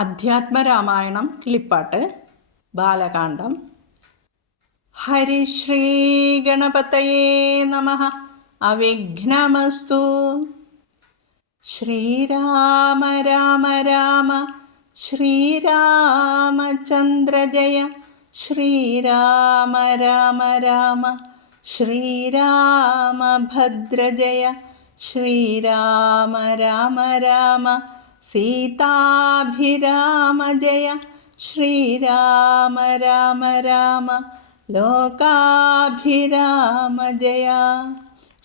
അധ്യാത്മരാമായണം കിളിപ്പാട്ട് ബാലകാണ്ഡം. ഹരിശ്രീ ഗണപതയേ നമഃ. അവിഘ്നമസ്തു. ശ്രീരാമ രാമ രാമ ശ്രീരാമചന്ദ്ര ജയ. ശ്രീരാമ രാമ രാമ ശ്രീരാമഭദ്ര ജയ. ശ്രീരാമ രാമ രാമ സീതാഭിരാമ ജയ. ശ്രീരാമ രാമ രാമ ലോകാഭിരാമ ജയ.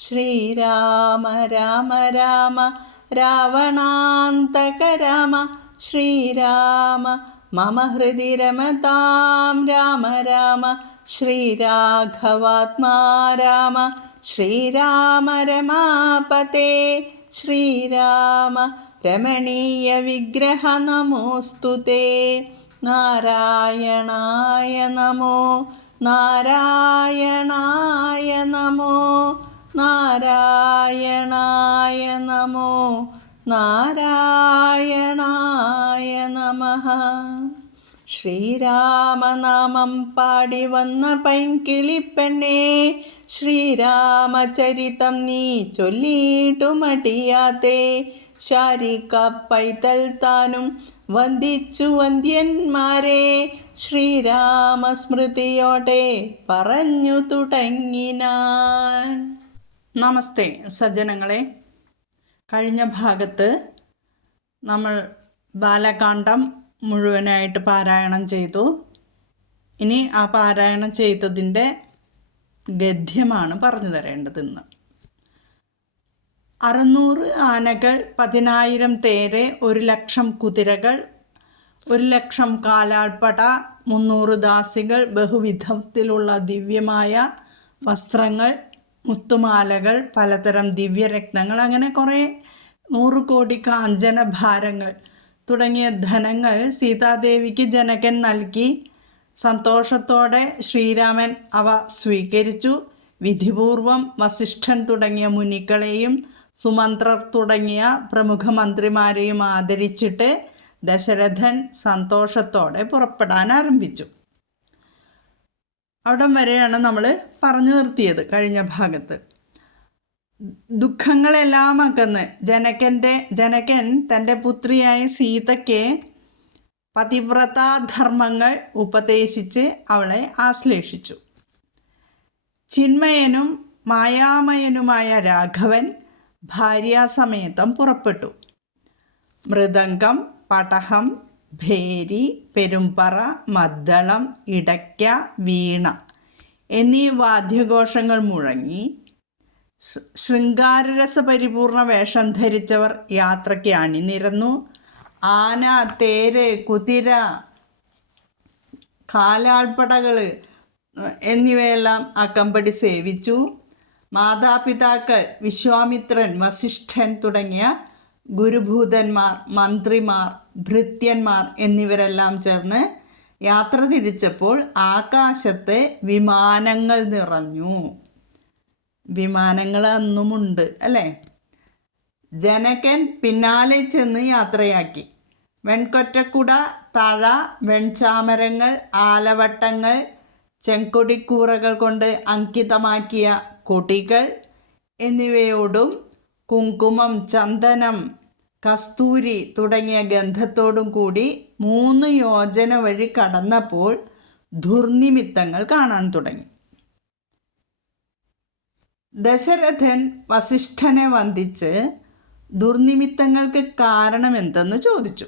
ശ്രീരാമ രാമ രാമ രാവണാന്തക രാമ. ശ്രീരാമ മമ ഹൃദി രമതാം രാമ രാമ. ശ്രീരാഘവാത്മാ രാമ. ശ്രീരാമ രമാപതേ. ശ്രീരാമ രമണീയ വിഗ്രഹ നമോസ്തുതേ. നാരായണായ നമോ നാരായണായ നമോ നാരായണായ നമോ നാരായണായ നമഃ. ശ്രീരാമനാമം പാടി വന്ന പൈങ്കിളിപ്പെണ്ണേ, ശ്രീരാമചരിതം നീ ചൊല്ലിയിട്ടു മടിയാതെ. ശാരിക പൈതൽ താനും വന്ദിച്ചു വന്ദ്യന്മാരെ, ശ്രീരാമസ്മൃതിയോടെ പറഞ്ഞു തുടങ്ങിനാൻ. നമസ്തേ സജ്ജനങ്ങളെ. കഴിഞ്ഞ ഭാഗത്ത് നമ്മൾ ബാലകാണ്ഡം മുഴുവനായിട്ട് പാരായണം ചെയ്തു. ഇനി ആ പാരായണം ചെയ്തതിൻ്റെ ഗദ്യമാണ് പറഞ്ഞു തരേണ്ടതെന്ന്. 600 ആനകൾ, 10,000 തേര്, 1,00,000 കുതിരകൾ, 1,00,000 കാലാൾപ്പട, 300 ദാസികൾ, ബഹുവിധത്തിലുള്ള ദിവ്യമായ വസ്ത്രങ്ങൾ, മുത്തുമാലകൾ, പലതരം ദിവ്യരത്നങ്ങൾ, അങ്ങനെ കുറേ 100 കോടി കാഞ്ചന ഭാരങ്ങൾ തുടങ്ങിയ ധനങ്ങൾ സീതാദേവിക്ക് ജനകൻ നൽകി. സന്തോഷത്തോടെ ശ്രീരാമൻ അവ സ്വീകരിച്ചു. വിധിപൂർവം വസിഷ്ഠൻ തുടങ്ങിയ മുനികളെയും സുമന്ത്രർ തുടങ്ങിയ പ്രമുഖ മന്ത്രിമാരെയും ആദരിച്ചിട്ട് ദശരഥൻ സന്തോഷത്തോടെ പുറപ്പെടാൻ ആരംഭിച്ചു. അവിടം വരെയാണ് നമ്മൾ പറഞ്ഞു നിർത്തിയത് കഴിഞ്ഞ ഭാഗത്ത്. ദുഃഖങ്ങളെല്ലാം അകന്ന് ജനകൻ തൻ്റെ പുത്രിയായ സീതയ്ക്ക് പതിവ്രതാധർമ്മങ്ങൾ ഉപദേശിച്ച് അവളെ ആശ്ലേഷിച്ചു. ചിന്മയനും മായാമയനുമായ രാഘവൻ ഭാര്യാസമേതം പുറപ്പെട്ടു. മൃദംഗം, പടഹം, ഭേരി, പെരുമ്പറ, മദ്ദളം, ഇടയ്ക്ക, വീണ എന്നീ വാദ്യഘോഷങ്ങൾ മുഴങ്ങി. ശൃംഗാരരസപരിപൂർണ വേഷം ധരിച്ചവർ യാത്രയ്ക്ക് അണിനിരന്നു. ആന, തേര്, കുതിര, കാലാൾപ്പടകൾ എന്നിവയെല്ലാം അകമ്പടി സേവിച്ചു. മാതാപിതാക്കൾ, വിശ്വാമിത്രൻ, വസിഷ്ഠൻ തുടങ്ങിയ ഗുരുഭൂതന്മാർ, മന്ത്രിമാർ, ഭൃത്യന്മാർ എന്നിവരെല്ലാം ചേർന്ന് യാത്ര തിരിച്ചപ്പോൾ ആകാശത്ത് വിമാനങ്ങൾ നിറഞ്ഞു. വിമാനങ്ങൾ അന്നുമുണ്ട് അല്ലേ? ജനകൻ പിന്നാലെ ചെന്ന് യാത്രയാക്കി. വെൺകൊറ്റക്കുട, തഴ, വെൺചാമരങ്ങൾ, ആലവട്ടങ്ങൾ, ചെങ്കൊടിക്കൂറകൾ കൊണ്ട് അങ്കിതമാക്കിയ കൊടികൾ എന്നിവയോടും കുങ്കുമം, ചന്ദനം, കസ്തൂരി തുടങ്ങിയ ഗന്ധത്തോടും കൂടി 3 യോജന വഴി കടന്നപ്പോൾ ദുർനിമിത്തങ്ങൾ കാണാൻ തുടങ്ങി. ദശരഥൻ വസിഷ്ഠനെ വന്ദിച്ച് ദുർനിമിത്തങ്ങൾക്ക് കാരണമെന്തെന്ന് ചോദിച്ചു.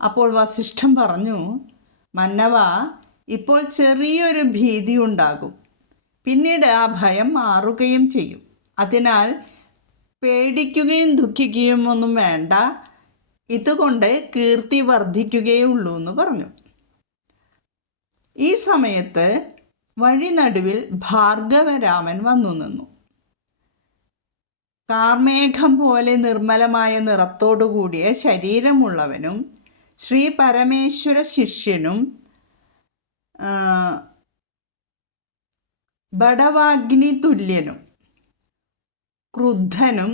അപ്പോൾ വസിഷ്ഠൻ പറഞ്ഞു, മന്നവ, ഇപ്പോൾ ചെറിയൊരു ഭീതി ഉണ്ടാകും, പിന്നീട് ആ ഭയം മാറുകയും ചെയ്യും. അതിനാൽ പേടിക്കുകയും ദുഃഖിക്കുകയും ഒന്നും വേണ്ട, ഇതുകൊണ്ട് കീർത്തി വർദ്ധിക്കുകയുള്ളൂ എന്ന് പറഞ്ഞു. ഈ സമയത്ത് വഴിനടുവിൽ ഭാർഗവരാമൻ വന്നു നിന്നു. കാർമേഘം പോലെ നിർമ്മലമായ നിറത്തോടുകൂടിയ ശരീരമുള്ളവനും ശ്രീ പരമേശ്വര ശിഷ്യനും ബടവാഗ്നി തുല്യനും ക്രുദ്ധനും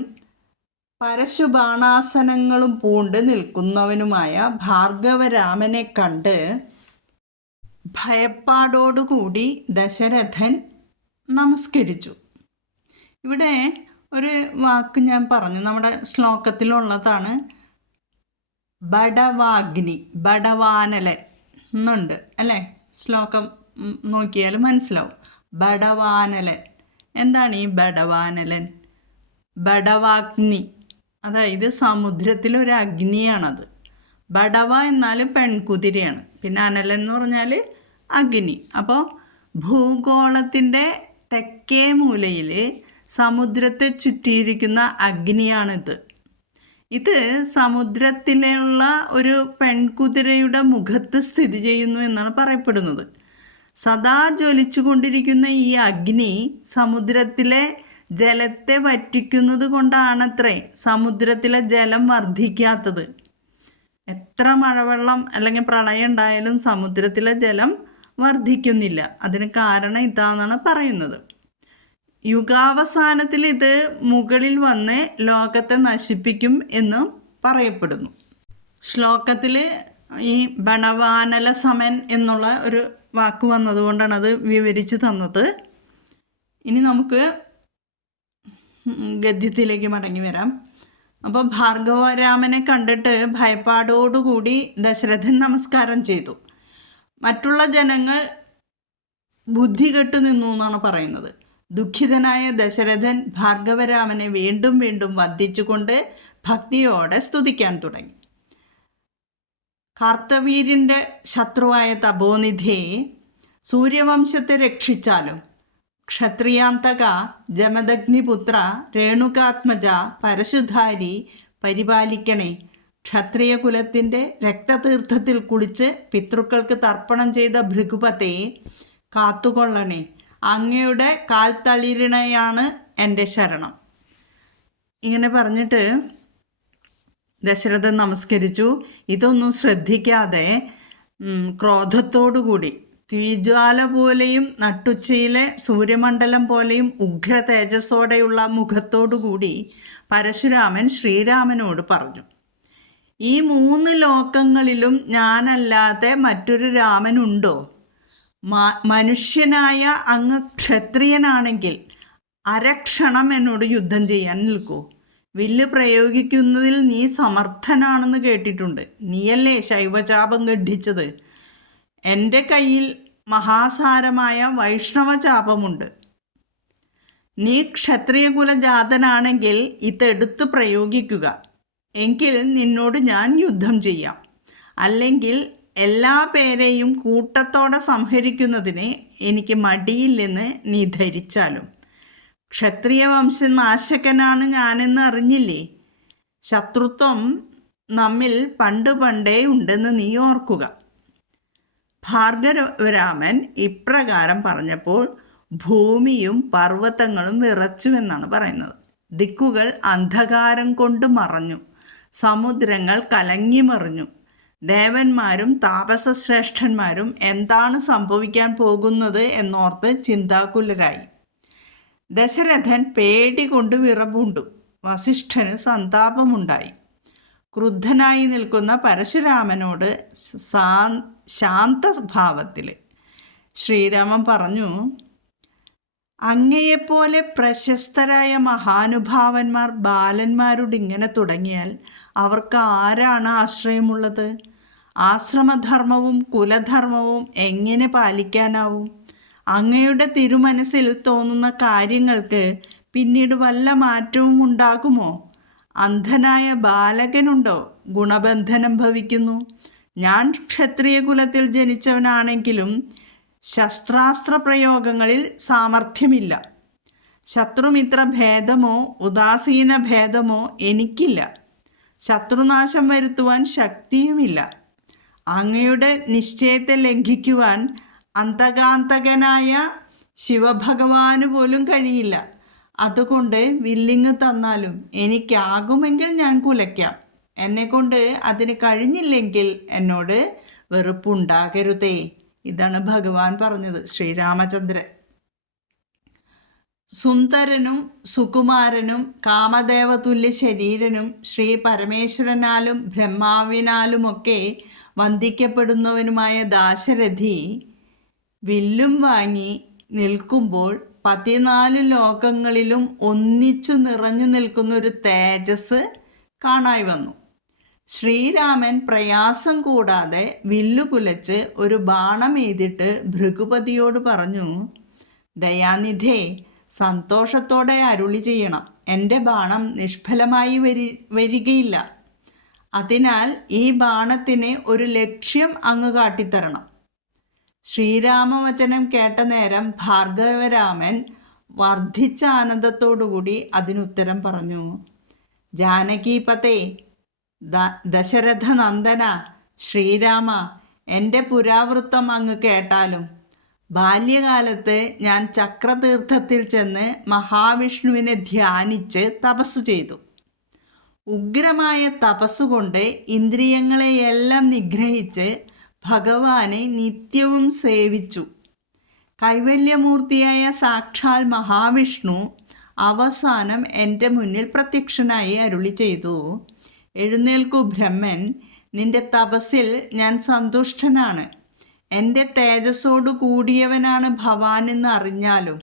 പരശുബാണാസനങ്ങളും പൂണ്ട് നിൽക്കുന്നവനുമായ ഭാർഗവരാമനെ കണ്ട് ഭയപ്പാടോടുകൂടി ദശരഥൻ നമസ്കരിച്ചു. ഇവിടെ ഒരു വാക്ക് ഞാൻ പറഞ്ഞു, നമ്മുടെ ശ്ലോകത്തിലുള്ളതാണ്. ബടവാഗ്നി, ബടവാനലൻ എന്നുണ്ട് അല്ലേ? ശ്ലോകം നോക്കിയാൽ മനസ്സിലാവും. ബടവാനലൻ. എന്താണ് ഈ ബടവാനലൻ? ബടവാഗ്നി, അതായത് സമുദ്രത്തിലൊരു അഗ്നിയാണത്. ബടവ എന്നാൽ പെൺകുതിരയാണ്, പിന്നെ അനലൻ എന്ന് പറഞ്ഞാൽ അഗ്നി. അപ്പോൾ ഭൂഗോളത്തിൻ്റെ തെക്കേ മൂലയിൽ സമുദ്രത്തെ ചുറ്റിയിരിക്കുന്ന അഗ്നിയാണിത്. ഇത് സമുദ്രത്തിലുള്ള ഒരു പെൺകുതിരയുടെ മുഖത്ത് സ്ഥിതി ചെയ്യുന്നു എന്നാണ് പറയപ്പെടുന്നത്. സദാ ജ്വലിച്ചു കൊണ്ടിരിക്കുന്ന ഈ അഗ്നി സമുദ്രത്തിലെ ജലത്തെ വറ്റിക്കുന്നത് കൊണ്ടാണത്രേ സമുദ്രത്തിലെ ജലം വർദ്ധിക്കാത്തത്. എത്ര മഴവെള്ളം അല്ലെങ്കിൽ പ്രളയം ഉണ്ടായാലും സമുദ്രത്തിലെ ജലം വർദ്ധിക്കുന്നില്ല. അതിന് കാരണം ഇതാണെന്നാണ് പറയുന്നത്. യുഗാവസാനത്തിൽ ഇത് മുകളിൽ വന്ന് ലോകത്തെ നശിപ്പിക്കും എന്ന് പറയപ്പെടുന്നു. ശ്ലോകത്തിൽ ഈ ബണവാനല സമൻ എന്നുള്ള ഒരു വാക്ക് വന്നതുകൊണ്ടാണ് അത് വിവരിച്ച് തന്നത്. ഇനി നമുക്ക് ഗദ്യത്തിലേക്ക് മടങ്ങി വരാം. അപ്പോൾ ഭാർഗവരാമനെ കണ്ടിട്ട് ഭയപ്പാടോടുകൂടി ദശരഥൻ നമസ്കാരം ചെയ്തു. മറ്റുള്ള ജനങ്ങൾ ബുദ്ധി കെട്ടു നിന്നു എന്നാണ് പറയുന്നത്. ദുഃഖിതനായ ദശരഥൻ ഭാർഗവരാമനെ വീണ്ടും വീണ്ടും വന്ദിച്ചുകൊണ്ട് ഭക്തിയോടെ സ്തുതിക്കാൻ തുടങ്ങി. കാർത്തവീര്യൻ്റെ ശത്രുവായ തപോനിധിയെ സൂര്യവംശത്തെ രക്ഷിച്ചാലും ക്ഷത്രിയാന്തക ജമദഗ്നിപുത്ര രേണുകാത്മജ പരശുധാരി പരിപാലിക്കണേ. ക്ഷത്രിയകുലത്തിൻ്റെ രക്തതീർത്ഥത്തിൽ കുളിച്ച് പിതൃക്കൾക്ക് തർപ്പണം ചെയ്ത ഭൃഗുപത്തെ കാത്തുകൊള്ളണേ. അങ്ങയുടെ കാൽത്തളിരിണയാണ് എൻ്റെ ശരണം. ഇങ്ങനെ പറഞ്ഞിട്ട് ദശരഥൻ നമസ്കരിച്ചു. ഇതൊന്നും ശ്രദ്ധിക്കാതെ ക്രോധത്തോടുകൂടി തീജ്വാല പോലെയും നട്ടുച്ചയിലെ സൂര്യമണ്ഡലം പോലെയും ഉഗ്ര തേജസ്സോടെയുള്ള മുഖത്തോടുകൂടി പരശുരാമൻ ശ്രീരാമനോട് പറഞ്ഞു, ഈ 3 ലോകങ്ങളിലും ഞാനല്ലാതെ മറ്റൊരു രാമനുണ്ടോ? മനുഷ്യനായ അങ്ങ് ക്ഷത്രിയനാണെങ്കിൽ അരക്ഷണം എന്നോട് യുദ്ധം ചെയ്യാൻ നിൽക്കൂ. വില്ല് പ്രയോഗിക്കുന്നതിൽ നീ സമർത്ഥനാണെന്ന് കേട്ടിട്ടുണ്ട്. നീയല്ലേ ശൈവചാപം ഗഡ്ഢിച്ചത്? എൻ്റെ കയ്യിൽ മഹാസാരമായ വൈഷ്ണവചാപമുണ്ട്. നീ ക്ഷത്രിയകുലജാതനാണെങ്കിൽ ഇതെടുത്ത് പ്രയോഗിക്കുക. എങ്കിൽ നിന്നോട് ഞാൻ യുദ്ധം ചെയ്യാം. അല്ലെങ്കിൽ എല്ലാ പേരെയും കൂട്ടത്തോടെ സംഹരിക്കുന്നതിന് എനിക്ക് മടിയില്ലെന്ന് നീ ധരിച്ചാലും. ക്ഷത്രിയ വംശനാശകനാണ് ഞാനെന്ന് അറിഞ്ഞില്ലേ? ശത്രുത്വം നമ്മിൽ പണ്ടേ ഉണ്ടെന്ന് നീ ഓർക്കുക. ഭാർഗവരാമൻ ഇപ്രകാരം പറഞ്ഞപ്പോൾ ഭൂമിയും പർവ്വതങ്ങളും വിറച്ചുവെന്നാണ് പറയുന്നത്. ദിക്കുകൾ അന്ധകാരം കൊണ്ട് മറഞ്ഞു. സമുദ്രങ്ങൾ കലങ്ങിമറിഞ്ഞു. ദേവന്മാരും താപസശ്രേഷ്ഠന്മാരും എന്താണ് സംഭവിക്കാൻ പോകുന്നത് എന്നോർത്ത് ചിന്താകുലരായി. ദശരഥൻ പേടി കൊണ്ട് വിറപൂണ്ടു. വസിഷ്ഠന് സന്താപമുണ്ടായി. ക്രുദ്ധനായി നിൽക്കുന്ന പരശുരാമനോട് ശാന്തഭാവത്തിൽ ശ്രീരാമൻ പറഞ്ഞു, അങ്ങയെപ്പോലെ പ്രശസ്തരായ മഹാനുഭാവന്മാർ ബാലന്മാരോട് ഇങ്ങനെ തുടങ്ങിയാൽ അവർക്ക് ആരാണ് ആശ്രയമുള്ളത്? ആശ്രമധർമ്മവും കുലധർമ്മവും എങ്ങനെ പാലിക്കാനാവും? അങ്ങയുടെ തിരുമനസ്സിൽ തോന്നുന്ന കാര്യങ്ങൾക്ക് പിന്നീട് വല്ല മാറ്റവും ഉണ്ടാകുമോ? അന്ധനായ ബാലകനുണ്ടോ ഗുണബന്ധനം ഭവിക്കുന്നു? ഞാൻ ക്ഷത്രിയ കുലത്തിൽ ജനിച്ചവനാണെങ്കിലും ശസ്ത്രാസ്ത്ര പ്രയോഗങ്ങളിൽ സാമർഥ്യമില്ല. ശത്രുമിത്ര ഭേദമോ ഉദാസീന ഭേദമോ എനിക്കില്ല. ശത്രുനാശം വരുത്തുവാൻ ശക്തിയുമില്ല. അങ്ങയുടെ നിശ്ചയത്തെ ലംഘിക്കുവാൻ അന്തകാന്തകനായ ശിവഭഗവാന് പോലും കഴിയില്ല. അതുകൊണ്ട് വില്ലിങ് തന്നാലും എനിക്കാകുമെങ്കിൽ ഞാൻ കുലയ്ക്കാം. എന്നെക്കൊണ്ട് അതിന് കഴിഞ്ഞില്ലെങ്കിൽ എന്നോട് വെറുപ്പുണ്ടാകരുതേ. ഇതാണ് ഭഗവാൻ പറഞ്ഞത്, ശ്രീരാമചന്ദ്രൻ. സുന്ദരനും സുകുമാരനും കാമദേവതുല്യ ശരീരനും ശ്രീ പരമേശ്വരനാലും ബ്രഹ്മാവിനാലുമൊക്കെ വന്ദിക്കപ്പെടുന്നവനുമായ ദാശരഥി വില്ലും വാങ്ങി നിൽക്കുമ്പോൾ 14 ലോകങ്ങളിലും ഒന്നിച്ചു നിറഞ്ഞു നിൽക്കുന്ന ഒരു തേജസ് കാണായി വന്നു. ശ്രീരാമൻ പ്രയാസം കൂടാതെ വില്ലു കുലച്ച് ഒരു ബാണം എയ്തിട്ട് ഭൃഗുപതിയോട് പറഞ്ഞു, ദയാനിധേ, സന്തോഷത്തോടെ അരുളി ചെയ്യണം. എൻ്റെ ബാണം നിഷ്ഫലമായി വരികയില്ല. അതിനാൽ ഈ ബാണത്തിന് ഒരു ലക്ഷ്യം അങ്ങ് കാട്ടിത്തരണം. ശ്രീരാമവചനം കേട്ട നേരം ഭാർഗവരാമൻ വർദ്ധിച്ച ആനന്ദത്തോടുകൂടി അതിനുത്തരം പറഞ്ഞു, ജാനകീപതേ, ദശരഥ നന്ദന, ശ്രീരാമ, എൻ്റെ പുരാവൃത്തം അങ്ങ് കേട്ടാലും. ബാല്യകാലത്ത് ഞാൻ ചക്രതീർത്ഥത്തിൽ ചെന്ന് മഹാവിഷ്ണുവിനെ ധ്യാനിച്ച് തപസ്സു ചെയ്തു. ഉഗ്രമായ തപസ്സുകൊണ്ട് ഇന്ദ്രിയങ്ങളെയെല്ലാം നിഗ്രഹിച്ച് ഭഗവാനെ നിത്യവും സേവിച്ചു. കൈവല്യമൂർത്തിയായ സാക്ഷാൽ മഹാവിഷ്ണു അവസാനം എൻ്റെ മുന്നിൽ പ്രത്യക്ഷനായി അരുളി ചെയ്തു, എഴുന്നേൽക്കൂ ബ്രഹ്മൻ, നിന്റെ തപസ്സിൽ ഞാൻ സന്തുഷ്ടനാണ്. എൻ്റെ തേജസ്സോടു കൂടിയവനാണ് ഭവാൻ എന്ന് അറിഞ്ഞാലും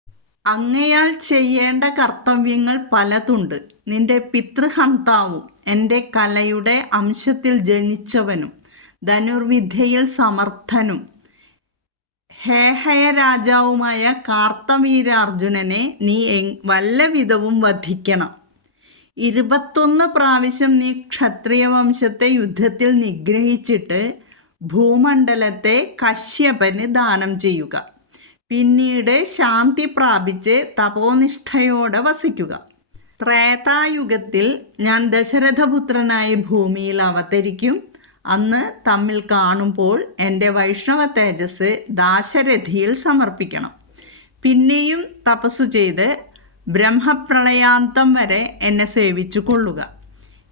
അങ്ങയാൽ ചെയ്യേണ്ട കർത്തവ്യങ്ങൾ പലതുണ്ട്. നിന്റെ പിതൃഹന്താവും എൻ്റെ കലയുടെ അംശത്തിൽ ജനിച്ചവനും ധനുർവിദ്യയിൽ സമർത്ഥനും ഹേഹയ രാജാവുമായ കാർത്തവീരാർജുനനെ നീ വല്ല വിധവും വധിക്കണം. 21 പ്രാവശ്യം നീ ക്ഷത്രിയ വംശത്തെ യുദ്ധത്തിൽ നിഗ്രഹിച്ചിട്ട് ഭൂമണ്ഡലത്തെ കശ്യപന് ദാനം ചെയ്യുക. പിന്നീട് ശാന്തി പ്രാപിച്ച് തപോനിഷ്ഠയോടെ വസിക്കുക. ത്രേതായുഗത്തിൽ ഞാൻ ദശരഥപുത്രനായി ഭൂമിയിൽ അവതരിക്കും. അന്ന് തമ്മിൽ കാണുമ്പോൾ എൻ്റെ വൈഷ്ണവ തേജസ് ദാശരഥിയിൽ സമർപ്പിക്കണം. പിന്നെയും തപസ്സു ചെയ്ത് ബ്രഹ്മപ്രളയാന്തം വരെ എന്നെ സേവിച്ചു കൊള്ളുക.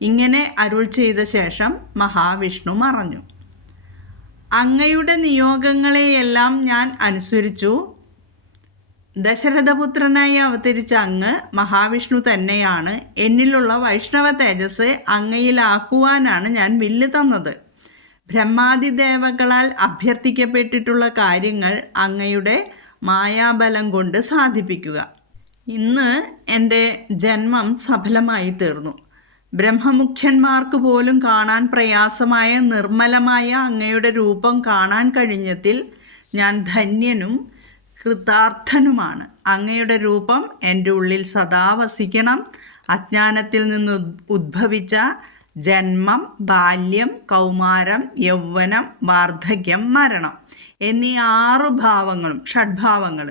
ഇങ്ങനെ അരുൾ ചെയ്ത ശേഷം മഹാവിഷ്ണു മറഞ്ഞു. അങ്ങയുടെ നിയോഗങ്ങളെയെല്ലാം ഞാൻ അനുസരിച്ചു. ദശരഥപുത്രനായി അവതരിച്ച അങ്ങ് മഹാവിഷ്ണു തന്നെയാണ്. എന്നിലുള്ള വൈഷ്ണവ തേജസ് അങ്ങയിലാക്കുവാനാണ് ഞാൻ വില്ല് തന്നത്. ബ്രഹ്മാദിദേവകളാൽ അഭ്യർത്ഥിക്കപ്പെട്ടിട്ടുള്ള കാര്യങ്ങൾ അങ്ങയുടെ മായാബലം കൊണ്ട് സാധിപ്പിക്കുക. ഇന്ന് എൻ്റെ ജന്മം സഫലമായി തീർന്നു. ബ്രഹ്മമുഖ്യന്മാർക്ക് പോലും കാണാൻ പ്രയാസമായ നിർമ്മലമായ അങ്ങയുടെ രൂപം കാണാൻ കഴിഞ്ഞതിൽ ഞാൻ ധന്യനും കൃതാർത്ഥനുമാണ്. അങ്ങയുടെ രൂപം എൻ്റെ ഉള്ളിൽ സദാ വസിക്കണം. അജ്ഞാനത്തിൽ നിന്ന് ഉദ്ഭവിച്ച ജന്മം, ബാല്യം, കൗമാരം, യൗവനം, വാർദ്ധക്യം, മരണം എന്നീ 6 ഭാവങ്ങളും ഷഡ്ഭാവങ്ങൾ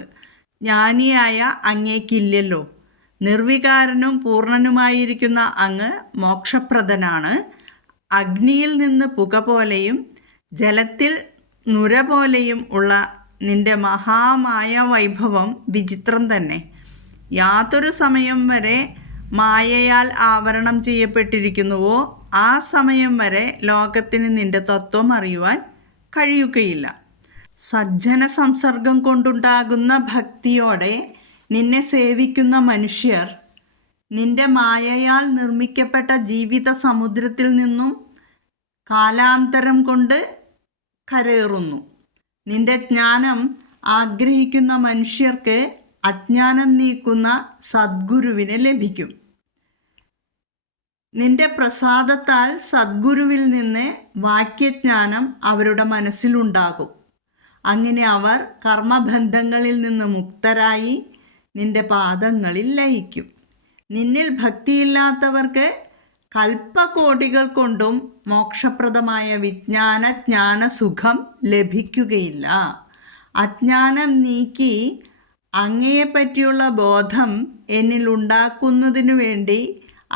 ജ്ഞാനിയായ അങ്ങേക്കില്ലല്ലോ. നിർവികാരനും പൂർണ്ണനുമായിരിക്കുന്ന അങ്ങ് മോക്ഷപ്രദനാണ്. അഗ്നിയിൽ നിന്ന് പുക പോലെയും ജലത്തിൽ നുര പോലെയും ഉള്ള നിന്റെ മഹാമായ വൈഭവം വിചിത്രം തന്നെ. യാതൊരു സമയം വരെ മായയാൽ ആവരണം ചെയ്യപ്പെട്ടിരിക്കുന്നുവോ ആ സമയം വരെ ലോകത്തിന് നിന്റെ തത്വം അറിയുവാൻ കഴിയുകയില്ല. സജ്ജന സംസർഗം കൊണ്ടുണ്ടാകുന്ന ഭക്തിയോടെ നിന്നെ സേവിക്കുന്ന മനുഷ്യർ നിന്റെ മായയാൽ നിർമ്മിക്കപ്പെട്ട ജീവിത സമുദ്രത്തിൽ നിന്നും കാലാന്തരം കൊണ്ട് കരയേറുന്നു. നിന്റെ ജ്ഞാനം ആഗ്രഹിക്കുന്ന മനുഷ്യർക്ക് അജ്ഞാനം നീക്കുന്ന സദ്ഗുരുവിനെ ലഭിക്കും. നിന്റെ പ്രസാദത്താൽ സദ്ഗുരുവിൽ നിന്ന് വാക്യജ്ഞാനം അവരുടെ മനസ്സിലുണ്ടാകും. അങ്ങനെ അവർ കർമ്മബന്ധങ്ങളിൽ നിന്ന് മുക്തരായി നിന്റെ പാദങ്ങളിൽ ലയിക്കും. നിന്നിൽ ഭക്തിയില്ലാത്തവർക്ക് കൽപ്പകോടികൾ കൊണ്ടും മോക്ഷപ്രദമായ വിജ്ഞാന ജ്ഞാനസുഖം ലഭിക്കുകയില്ല. അജ്ഞാനം നീക്കി അങ്ങയെപ്പറ്റിയുള്ള ബോധം എന്നിൽ ഉണ്ടാക്കുന്നതിനു വേണ്ടി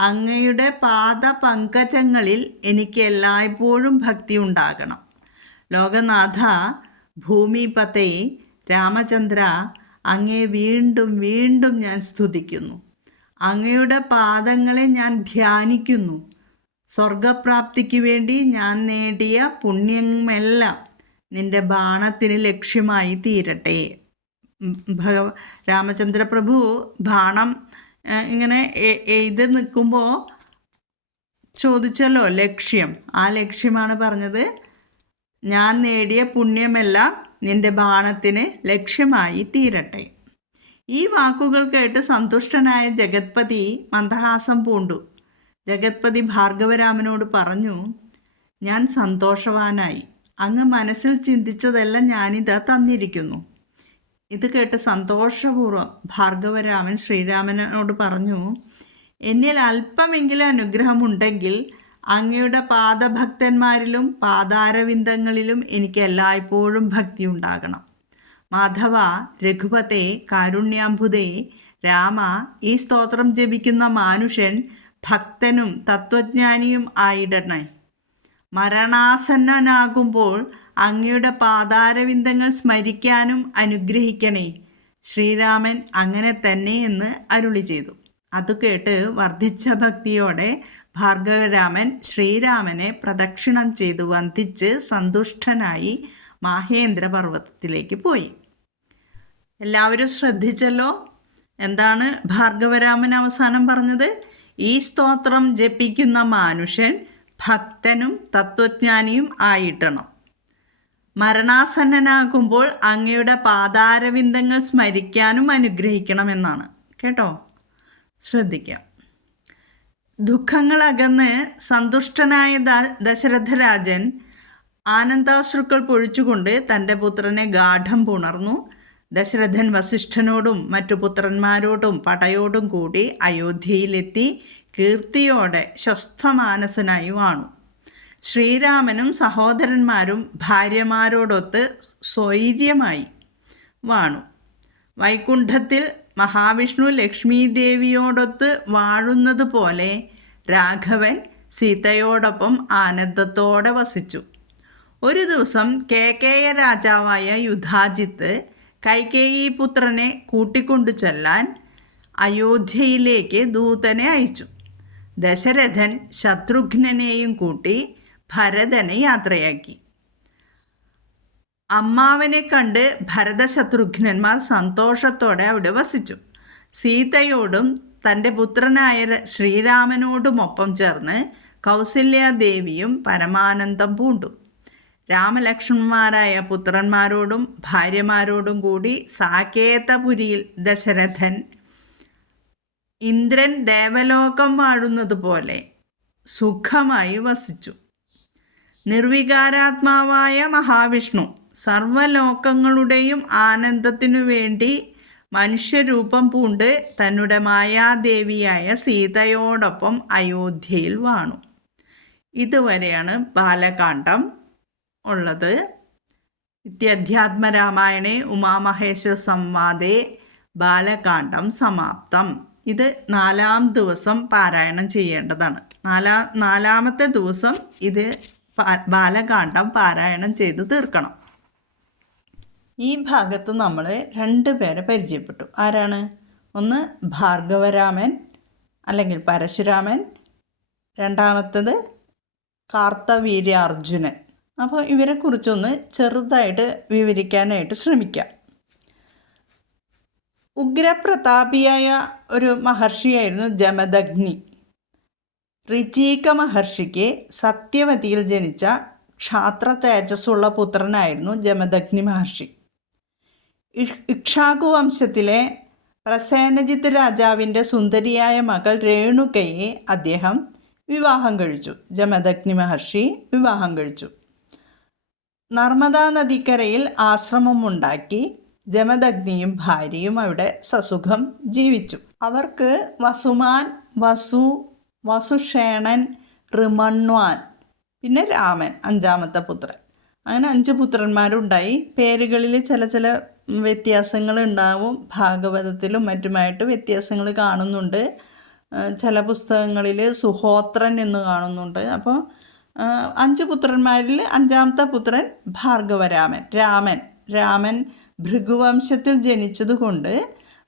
അങ്ങയുടെ പാദപങ്കജങ്ങളിൽ എനിക്ക് എല്ലായ്പ്പോഴും ഭക്തി ഉണ്ടാകണം. ലോകനാഥ, ഭൂമിപതേ, രാമചന്ദ്ര, അങ്ങയെ വീണ്ടും വീണ്ടും ഞാൻ സ്തുതിക്കുന്നു. അങ്ങയുടെ പാദങ്ങളെ ഞാൻ ധ്യാനിക്കുന്നു. സ്വർഗപ്രാപ്തിക്ക് വേണ്ടി ഞാൻ നേടിയ പുണ്യമെല്ലാം നിന്റെ ബാണത്തിന് ലക്ഷ്യമായി തീരട്ടെ. രാമചന്ദ്രപ്രഭു ബാണം ഇങ്ങനെ എഴുതി നിൽക്കുമ്പോൾ ചോദിച്ചല്ലോ ലക്ഷ്യം. ആ ലക്ഷ്യമാണ് പറഞ്ഞത്, ഞാൻ നേടിയ പുണ്യമെല്ലാം നിന്റെ ബാണത്തിന് ലക്ഷ്യമായി തീരട്ടെ. ഈ വാക്കുകൾ കേട്ട് സന്തുഷ്ടനായ ജഗത്പതി മന്ദഹാസം പൂണ്ടു. ജഗത്പതി ഭാർഗവരാമനോട് പറഞ്ഞു, ഞാൻ സന്തോഷവാനായി. അങ്ങ് മനസ്സിൽ ചിന്തിച്ചതെല്ലാം ഞാനിതാ തന്നിരിക്കുന്നു. ഇത് കേട്ട് സന്തോഷപൂർവ്വം ഭാർഗവരാമൻ ശ്രീരാമനോട് പറഞ്ഞു, എന്നിൽ അല്പമെങ്കിലും അനുഗ്രഹമുണ്ടെങ്കിൽ അങ്ങയുടെ പാദഭക്തന്മാരിലും പാതാരവിന്ദങ്ങളിലും എനിക്ക് എല്ലായ്പ്പോഴും ഭക്തി ഉണ്ടാകണം. മാധവ, രഘുപതേ, കാരുണ്യാംബുദേ, രാമ, ഈ സ്തോത്രം ജപിക്കുന്ന മാനുഷൻ ഭക്തനും തത്വജ്ഞാനിയും ആയിടണേ. മരണാസന്നനാകുമ്പോൾ അങ്ങയുടെ പാതാരവിന്ദങ്ങൾ സ്മരിക്കാനും അനുഗ്രഹിക്കണേ. ശ്രീരാമൻ അങ്ങനെ തന്നെ എന്ന് അരുളി ചെയ്തു. അത് കേട്ട് വർദ്ധിച്ച ഭക്തിയോടെ ഭാർഗവരാമൻ ശ്രീരാമനെ പ്രദക്ഷിണം ചെയ്തു വന്ദിച്ച് സന്തുഷ്ടനായി മാഹേന്ദ്ര പർവ്വതത്തിലേക്ക് പോയി. എല്ലാവരും ശ്രദ്ധിച്ചല്ലോ. എന്താണ് ഭാർഗവരാമൻ അവസാനം പറഞ്ഞത്? ഈ സ്തോത്രം ജപിക്കുന്ന മാനുഷൻ ഭക്തനും തത്വജ്ഞാനിയും ആയിട്ടണം. മരണാസന്നനാകുമ്പോൾ അങ്ങയുടെ പാതാരവിന്ദങ്ങൾ സ്മരിക്കാനും അനുഗ്രഹിക്കണമെന്നാണ്. കേട്ടോ, ശ്രദ്ധിക്കാം. ദുഃഖങ്ങളകന്ന് സന്തുഷ്ടനായ ദശരഥരാജൻ ആനന്ദാശ്രുക്കൾ പൊഴിച്ചുകൊണ്ട് തൻ്റെ പുത്രനെ ഗാഠം പുണർന്നു. ദശരഥൻ വസിഷ്ഠനോടും മറ്റു പുത്രന്മാരോടും പടയോടും കൂടി അയോധ്യയിലെത്തി കീർത്തിയോടെ സ്വസ്ഥമാനസനായി വാണു. ശ്രീരാമനും സഹോദരന്മാരും ഭാര്യമാരോടൊത്ത് സ്വൈര്യമായി വാണു. വൈകുണ്ഠത്തിൽ മഹാവിഷ്ണു ലക്ഷ്മീദേവിയോടൊത്ത് വാഴുന്നത് പോലെ രാഘവൻ സീതയോടൊപ്പം ആനന്ദത്തോടെ വസിച്ചു. ഒരു ദിവസം കേകേയ രാജാവായ യുധാജിത്ത് കൈകേയി പുത്രനെ കൂട്ടിക്കൊണ്ടു ചെല്ലാൻ അയോധ്യയിലേക്ക് ദൂതനെ അയച്ചു. ദശരഥൻ ശത്രുഘ്നെയും കൂട്ടി ഭരതനെ യാത്രയാക്കി. അമ്മാവനെ കണ്ട് ഭരതശത്രുഘ്നന്മാർ സന്തോഷത്തോടെ അവിടെ വസിച്ചു. സീതയോടും തൻ്റെ പുത്രനായ ശ്രീരാമനോടുമൊപ്പം ചേർന്ന് കൗസല്യാദേവിയും പരമാനന്ദം പൂണ്ടു. രാമലക്ഷ്മണന്മാരായ പുത്രന്മാരോടും ഭാര്യമാരോടും കൂടി സാകേതപുരിയിൽ ദശരഥൻ ഇന്ദ്രൻ ദേവലോകം വാഴുന്നത് പോലെ സുഖമായി വസിച്ചു. നിർവികാരാത്മാവായ മഹാവിഷ്ണു സർവ്വലോകങ്ങളുടെയും ആനന്ദത്തിനു വേണ്ടി മനുഷ്യരൂപം പൂണ്ട് തന്നുടെ മായാദേവിയായ സീതയോടൊപ്പം അയോധ്യയിൽ വാണു. ഇതുവരെയാണ് ബാലകാണ്ഡം ഉള്ളത്. ഇത്യധ്യാത്മരാമായണേ ഉമാമഹേശ്വര സംവാദേ ബാലകാണ്ഡം സമാപ്തം. ഇത് 4-ാം ദിവസം പാരായണം ചെയ്യേണ്ടതാണ്. നാലാമത്തെ ദിവസം ഇത് ബാലകാണ്ഡം പാരായണം ചെയ്ത് തീർക്കണം. ഈ ഭാഗത്ത് നമ്മൾ 2 പേരെ പരിചയപ്പെട്ടു. ആരാണ്? ഒന്ന് ഭാർഗവരാമൻ അല്ലെങ്കിൽ പരശുരാമൻ, രണ്ടാമത്തത് കാർത്തവീര്യാർജുനൻ. അപ്പോൾ ഇവരെക്കുറിച്ചൊന്ന് ചെറുതായിട്ട് വിവരിക്കാനായിട്ട് ശ്രമിക്കാം. ഉഗ്രപ്രതാപിയായ ഒരു മഹർഷിയായിരുന്നു ജമദഗ്നി. ഋചീക മഹർഷിക്ക് സത്യവതിയിൽ ജനിച്ച ക്ഷാത്ര തേജസ്സുള്ള പുത്രനായിരുന്നു ജമദഗ്നി മഹർഷി. ഇക്ഷ്വാകു വംശത്തിലെ പ്രസേനജിത്ത് രാജാവിൻ്റെ സുന്ദരിയായ മകൾ രേണുകയെ അദ്ദേഹം വിവാഹം കഴിച്ചു. ജമദഗ്നി മഹർഷി വിവാഹം കഴിച്ചു. നർമ്മദാ നദിക്കരയിൽ ആശ്രമമുണ്ടാക്കി ജമദഗ്നിയും ഭാര്യയും അവിടെ സസുഖം ജീവിച്ചു. അവർക്ക് വസുമാൻ, വസു, വസുഷേണൻ, ഋമണ്വാൻ, പിന്നെ രാമൻ 5ാമത്തെ പുത്രൻ. അങ്ങനെ 5 പുത്രന്മാരുണ്ടായി. പേരുകളിൽ ചില വ്യത്യാസങ്ങൾ ഉണ്ടാവും. ഭാഗവതത്തിലും മറ്റുമായിട്ട് വ്യത്യാസങ്ങൾ കാണുന്നുണ്ട്. ചില പുസ്തകങ്ങളിൽ സുഹോത്രൻ എന്ന് കാണുന്നുണ്ട്. അപ്പോൾ 5 പുത്രന്മാരിൽ 5ാമത്തെ പുത്രൻ ഭാർഗവരാമൻ. രാമൻ ഭൃഗുവംശത്തിൽ ജനിച്ചതുകൊണ്ട്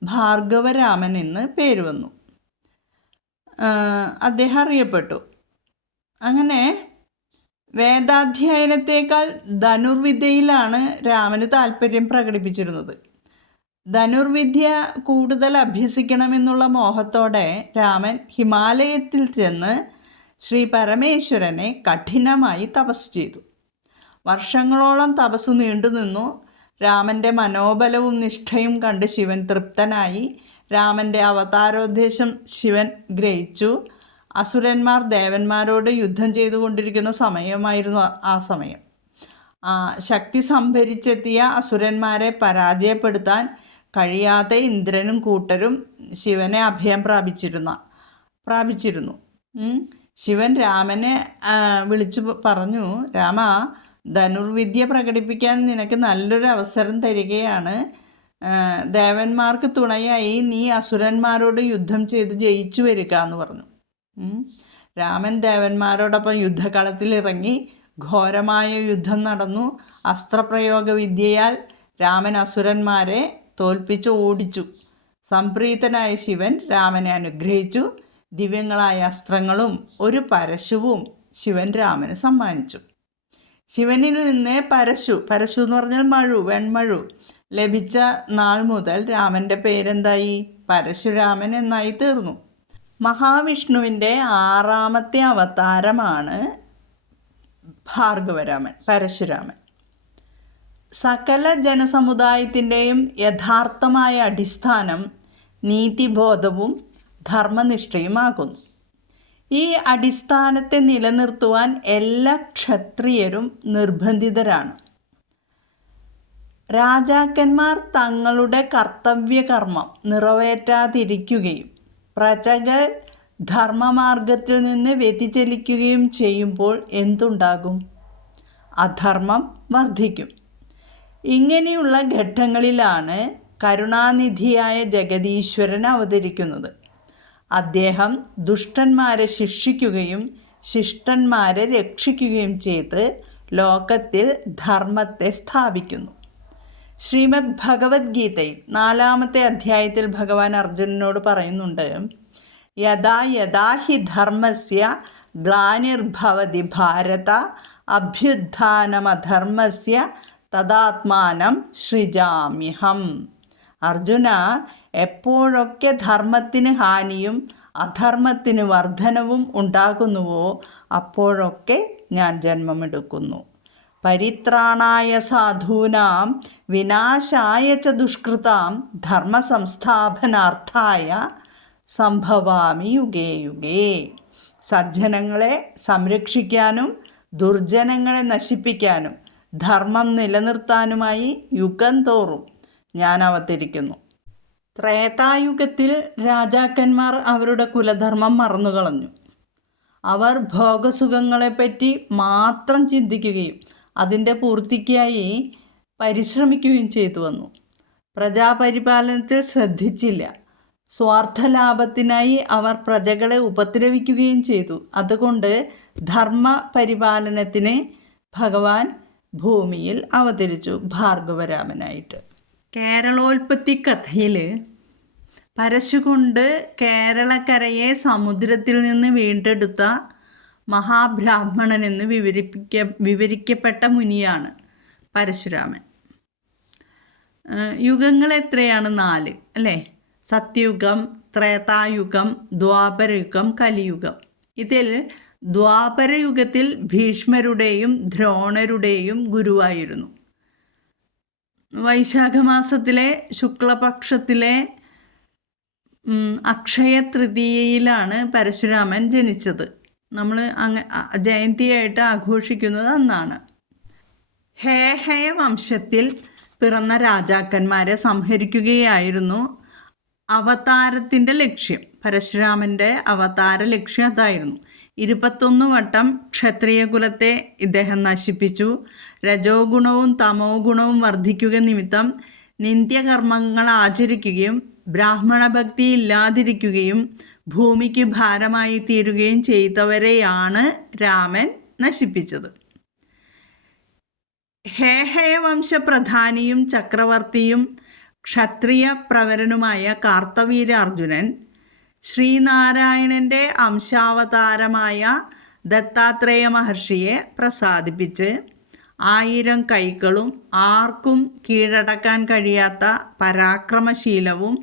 ഭാർഗവരാമൻ എന്ന് പേര് വന്നു. അദ്ദേഹം അറിയപ്പെട്ടു. അങ്ങനെ വേദാധ്യയനത്തേക്കാൾ ധനുർവിദ്യയിലാണ് രാമന് താല്പര്യം പ്രകടിപ്പിച്ചിരുന്നത്. ധനുർവിദ്യ കൂടുതൽ അഭ്യസിക്കണമെന്നുള്ള മോഹത്തോടെ രാമൻ ഹിമാലയത്തിൽ ചെന്ന് ശ്രീ പരമേശ്വരനെ കഠിനമായി തപസ് ചെയ്തു. വർഷങ്ങളോളം തപസ് നീണ്ടുനിന്നു. രാമൻ്റെ മനോബലവും നിഷ്ഠയും കണ്ട് ശിവൻ തൃപ്തനായി. രാമൻ്റെ അവതാരോദ്ദേശം ശിവൻ ഗ്രഹിച്ചു. അസുരന്മാർ ദേവന്മാരോട് യുദ്ധം ചെയ്തുകൊണ്ടിരിക്കുന്ന സമയമായിരുന്നു ആ സമയം. ശക്തി സംഭരിച്ചെത്തിയ അസുരന്മാരെ പരാജയപ്പെടുത്താൻ കഴിയാതെ ഇന്ദ്രനും കൂട്ടരും ശിവനെ അഭയം പ്രാപിച്ചിരുന്നു. ശിവൻ രാമനെ വിളിച്ചു പറഞ്ഞു, രാമ, ധനുർവിദ്യ പ്രകടിപ്പിക്കാൻ നിനക്ക് നല്ലൊരു അവസരം തരികയാണ്. ദേവന്മാർക്ക് തുണയായി നീ അസുരന്മാരോട് യുദ്ധം ചെയ്ത് ജയിച്ചു വരിക എന്ന് പറഞ്ഞു. രാമൻ ദേവന്മാരോടൊപ്പം യുദ്ധകളത്തിലിറങ്ങി. ഘോരമായ യുദ്ധം നടന്നു. അസ്ത്രപ്രയോഗ വിദ്യയാൽ രാമൻ അസുരന്മാരെ തോൽപ്പിച്ച് ഓടിച്ചു. സംപ്രീതനായ ശിവൻ രാമനെ അനുഗ്രഹിച്ചു. ദിവ്യങ്ങളായ അസ്ത്രങ്ങളും ഒരു പരശുവും ശിവൻ രാമന് സമ്മാനിച്ചു. ശിവനിൽ നിന്ന് പരശു എന്ന് പറഞ്ഞാൽ വെൺമഴു ലഭിച്ച നാൾ മുതൽ രാമൻ്റെ പേരെന്തായി? പരശുരാമൻ എന്നായി തീർന്നു. മഹാവിഷ്ണുവിൻ്റെ 6ാമത്തെ അവതാരമാണ് ഭാർഗവരാമൻ, പരശുരാമൻ. സകല ജനസമുദായത്തിൻ്റെയും യഥാർത്ഥമായ അടിസ്ഥാനം നീതിബോധവും ധർമ്മനിഷ്ഠയുമാകുന്നു. ഈ അടിസ്ഥാനത്തെ നിലനിർത്തുവാൻ എല്ലാ ക്ഷത്രിയരും നിർബന്ധിതരാണ്. രാജാക്കന്മാർ തങ്ങളുടെ കർത്തവ്യകർമ്മം നിറവേറ്റാതിരിക്കുകയും പ്രജകൾ ധർമ്മമാർഗത്തിൽ നിന്ന് വ്യതിചലിക്കുകയും ചെയ്യുമ്പോൾ എന്തുണ്ടാകും? അധർമ്മം വർദ്ധിക്കും. ഇങ്ങനെയുള്ള ഘട്ടങ്ങളിലാണ് കരുണാനിധിയായ ജഗദീശ്വരൻ അവതരിക്കുന്നത്. അദ്ദേഹം ദുഷ്ടന്മാരെ ശിക്ഷിക്കുകയും ശിഷ്ടന്മാരെ രക്ഷിക്കുകയും ചെയ്ത് ലോകത്തിൽ ധർമ്മത്തെ സ്ഥാപിക്കുന്നു. ശ്രീമദ് ഭഗവത്ഗീതയിൽ 4ാമത്തെ അധ്യായത്തിൽ ഭഗവാൻ അർജുനനോട് പറയുന്നുണ്ട്, യഥാ യഥാ ഹി ധർമ്മസ്യ ഗ്ലാനിർഭവതി ഭാരത അഭ്യുത്ഥാനമധർമ്മസ്യ തദാത്മാനം സൃജാമ്യഹം. അർജുന, എപ്പോഴൊക്കെ ധർമ്മത്തിന് ഹാനിയും അധർമ്മത്തിന് വർധനവും ഉണ്ടാകുന്നുവോ അപ്പോഴൊക്കെ ഞാൻ ജന്മമെടുക്കുന്നു. പരിത്രാണായ സാധൂനാം വിനാശായ ച ദുഷ്കൃതാം ധർമ്മസംസ്ഥാപനാർത്ഥായ സംഭവാമി യുഗേ യുഗേ. സജ്ജനങ്ങളെ സംരക്ഷിക്കാനും ദുർജനങ്ങളെ നശിപ്പിക്കാനും ധർമ്മം നിലനിർത്താനുമായി യുഗം തോറും ഞാൻ അവതരിക്കുന്നു. ത്രേതായുഗത്തിൽ രാജാക്കന്മാർ അവരുടെ കുലധർമ്മം മറന്നുകളഞ്ഞു. അവർ ഭോഗസുഖങ്ങളെപ്പറ്റി മാത്രം ചിന്തിക്കുകയും അതിൻ്റെ പൂർത്തിക്കായി പരിശ്രമിക്കുകയും ചെയ്തു വന്നു. പ്രജാപരിപാലനത്തിൽ ശ്രദ്ധിച്ചില്ല. സ്വാർത്ഥലാഭത്തിനായി അവർ പ്രജകളെ ഉപദ്രവിക്കുകയും ചെയ്തു. അതുകൊണ്ട് ധർമ്മ പരിപാലനത്തിന് ഭഗവാൻ ഭൂമിയിൽ അവതരിച്ചു ഭാർഗവരാമനായിട്ട്. കേരളോൽപ്പത്തി കഥയിൽ പരശുകൊണ്ട് കേരളക്കരയെ സമുദ്രത്തിൽ നിന്ന് വീണ്ടെടുത്ത മഹാബ്രാഹ്മണനെന്ന് വിവരിക്കപ്പെട്ട മുനിയാണ് പരശുരാമൻ. യുഗങ്ങൾ എത്രയാണ്? 4 അല്ലേ? സത്യയുഗം, ത്രേതായുഗം, ദ്വാപരയുഗം, കലിയുഗം. ഇതിൽ ദ്വാപരയുഗത്തിൽ ഭീഷ്മരുടെയും ദ്രോണരുടെയും ഗുരുവായിരുന്നു. വൈശാഖമാസത്തിലെ ശുക്ലപക്ഷത്തിലെ അക്ഷയ തൃതീയയിലാണ് പരശുരാമൻ ജനിച്ചത്. നമ്മൾ ജയന്തിയായിട്ട് ആഘോഷിക്കുന്നത് അന്നാണ്. ഹേഹയ വംശത്തിൽ പിറന്ന രാജാക്കന്മാരെ സംഹരിക്കുകയായിരുന്നു അവതാരത്തിൻ്റെ ലക്ഷ്യം. പരശുരാമൻ്റെ അവതാര ലക്ഷ്യം അതായിരുന്നു. 21 വട്ടം ക്ഷത്രിയ കുലത്തെ ഇദ്ദേഹം നശിപ്പിച്ചു. രജോ ഗുണവും തമോ ഗുണവും വർദ്ധിക്കുക നിമിത്തം നിന്ദ്യകർമ്മങ്ങൾ ആചരിക്കുകയും ബ്രാഹ്മണ ഭക്തി ഇല്ലാതിരിക്കുകയും ഭൂമിക്ക് ഭാരമായി തീരുകയും ചെയ്തവരെയാണ് രാമൻ നശിപ്പിച്ചത്. ഹേഹയ വംശപ്രധാനിയും ചക്രവർത്തിയും ക്ഷത്രിയ പ്രവരനുമായ കാർത്തവീര്യാർജുനൻ ശ്രീനാരായണൻ്റെ അംശാവതാരമായ ദത്താത്രേയ മഹർഷിയെ പ്രസാദിപ്പിച്ച് 1000 കൈകളും ആർക്കും കീഴടക്കാൻ കഴിയാത്ത പരാക്രമശീലവും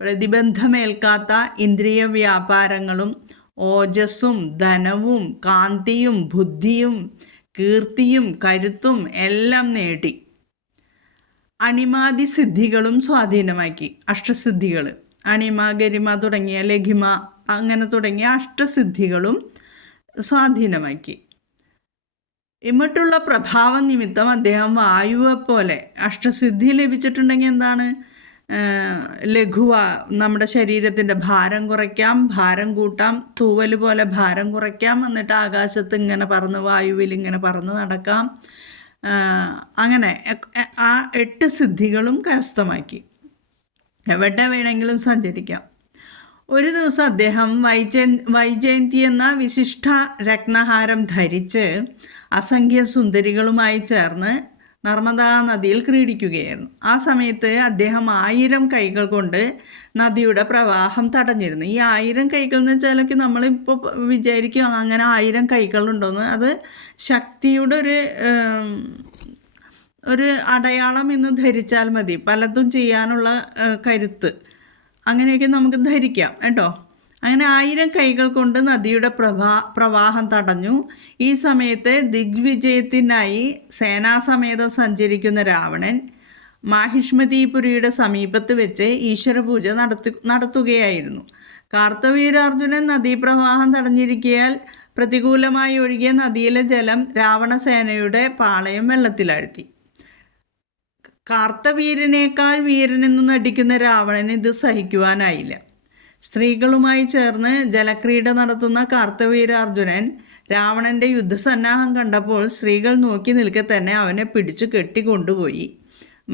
പ്രതിബന്ധമേൽക്കാത്ത ഇന്ദ്രിയ വ്യാപാരങ്ങളും ഓജസ്സും ധനവും കാന്തിയും ബുദ്ധിയും കീർത്തിയും കരുത്തും എല്ലാം നേടി. അണിമാദി സിദ്ധികളും സ്വാധീനമാക്കി. അഷ്ടസിദ്ധികൾ, അണിമ ഗരിമ തുടങ്ങിയ ലഘിമ അങ്ങനെ തുടങ്ങിയ അഷ്ടസിദ്ധികളും സ്വാധീനമാക്കി. ഇങ്ങോട്ടുള്ള പ്രഭാവം നിമിത്തം അദ്ദേഹം വായുവെപ്പോലെ, അഷ്ടസിദ്ധി ലഭിച്ചിട്ടുണ്ടെങ്കിൽ എന്താണ്, ലഘുവ, നമ്മുടെ ശരീരത്തിൻ്റെ ഭാരം കുറയ്ക്കാം, ഭാരം കൂട്ടാം, തൂവൽ പോലെ ഭാരം കുറയ്ക്കാം, എന്നിട്ട് ആകാശത്ത് ഇങ്ങനെ പറന്ന് വായുവിൽ ഇങ്ങനെ പറന്ന് നടക്കാം. അങ്ങനെ ആ 8 സിദ്ധികളും കരസ്ഥമാക്കി. എവിടെ വേണമെങ്കിലും സഞ്ചരിക്കാം. ഒരു ദിവസം അദ്ദേഹം വൈജയന്തി എന്ന വിശിഷ്ട രത്നഹാരം ധരിച്ച് അസംഖ്യ സുന്ദരികളുമായി ചേർന്ന് നർമ്മദാ നദിയിൽ ക്രീഡിക്കുകയായിരുന്നു. ആ സമയത്ത് അദ്ദേഹം 1000 കൈകൾ കൊണ്ട് നദിയുടെ പ്രവാഹം തടഞ്ഞിരുന്നു. ഈ 1000 കൈകൾ എന്ന് വെച്ചാലൊക്കെ നമ്മളിപ്പോൾ വിചാരിക്കും അങ്ങനെ 1000 കൈകളുണ്ടോയെന്ന്. അത് ശക്തിയുടെ ഒരു അടയാളം എന്ന് ധരിച്ചാൽ മതി. പലതും ചെയ്യാനുള്ള കരുത്ത് അങ്ങനെയൊക്കെ നമുക്ക് ധരിക്കാം കേട്ടോ. അങ്ങനെ 1000 കൈകൾ കൊണ്ട് നദിയുടെ പ്രവാഹം തടഞ്ഞു. ഈ സമയത്ത് ദിഗ്വിജയത്തിനായി സേനാസമേതം സഞ്ചരിക്കുന്ന രാവണൻ മാഹിഷ്മതീപുരിയുടെ സമീപത്ത് വെച്ച് ഈശ്വരപൂജ നടത്തുകയായിരുന്നു. കാർത്തവീരാർജുനൻ നദീപ്രവാഹം തടഞ്ഞിരിക്കയാൽ പ്രതികൂലമായി ഒഴുകിയ നദിയിലെ ജലം രാവണസേനയുടെ പാളയം വെള്ളത്തിലാഴ്ത്തി. കാർത്തവീരനേക്കാൾ വീരനെന്ന് നടിക്കുന്ന രാവണന് ഇത് സഹിക്കുവാനായില്ല. സ്ത്രീകളുമായി ചേർന്ന് ജലക്രീഡ നടത്തുന്ന കാർത്തവീരാർജുനൻ രാവണൻ്റെ യുദ്ധസന്നാഹം കണ്ടപ്പോൾ സ്ത്രീകൾ നോക്കി നിൽക്കെ തന്നെ അവനെ പിടിച്ചു കെട്ടിക്കൊണ്ടുപോയി